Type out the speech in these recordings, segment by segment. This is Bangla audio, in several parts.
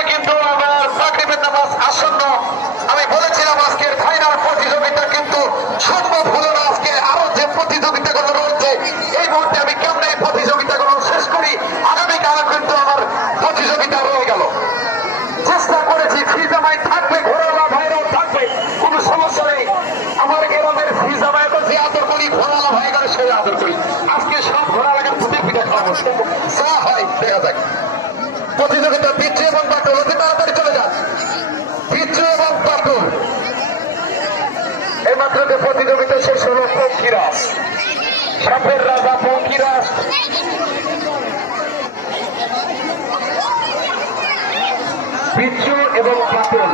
আজকে কিন্তু মাগরিবের নামাজ আসন্ন। আমি বলেছিলাম আজকের ফাইনাল প্রতিযোগিতা কিন্তু সম্ভব হলো না। আজকে আরও যে প্রতিযোগিতাগুলো রয়েছে, এই মুহূর্তে আমি কেমন এই প্রতিযোগিতাগুলো শেষ করি? আগামীকাল কিন্তু আমার প্রতিযোগিতা রয়ে গেল। চেষ্টা করেছি ফি জামাই থাকবে ঘোরালা ভাইরাও থাকবে, কোনো সমস্যা নেই। আমার গ্রামের ফি জামাই তো যে আদর করি ঘোরালা ভাই করে, সেই আদর করি। আজকে সব ঘোরা লাগার ফুটে পিঠে খাওয়াবো যা হয়, দেখা যাক। প্রতিযোগিতা পিচ্ছু এবং পাটল অতি তাড়াতাড়ি চলে যান। পিচ্ছু এবং পাটল এই মাত্র যে প্রতিযোগিতা শেষ হলো পঙ্কিরাস সাপের রাজা পঙ্কিরাস বিচ্ছু এবং পাটল।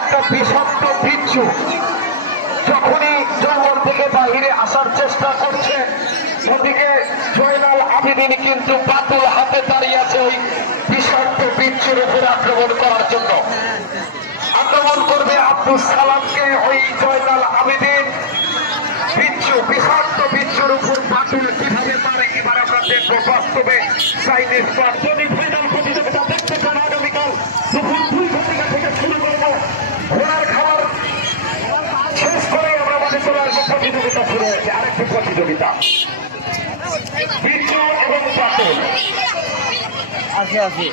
একটা বিষাক্ত বিচ্ছু যখনই জঙ্গল থেকে বাহিরে আসার চেষ্টা করছে আবিদিন কিন্তু পাতল হাতে দাঁড়িয়ে আছে ওই বিষাক্ত বীর্যের উপরে আক্রমণ করার জন্য। আক্রমণ করবে আব্দুল সালামকে ওই জয়দাল আবেদিন। বিচ্ছু বিষাক্ত বিচ্ছুর উপর পাটুল কীভাবে পারে, এবার আমরা দেখব বাস্তবে। চাইনিজ ফাইনাল প্রতিযোগিতা দেখতে চান আগামীকাল দুপুর দুই ঘটিকা থেকে শুরু করব ঘোড়ার খাবার শেষ করে আমরা মাঝে চলে আসব হয়েছে আরেকটি প্রতিযোগিতা। বিদ্যুৎ এবং আছে আছে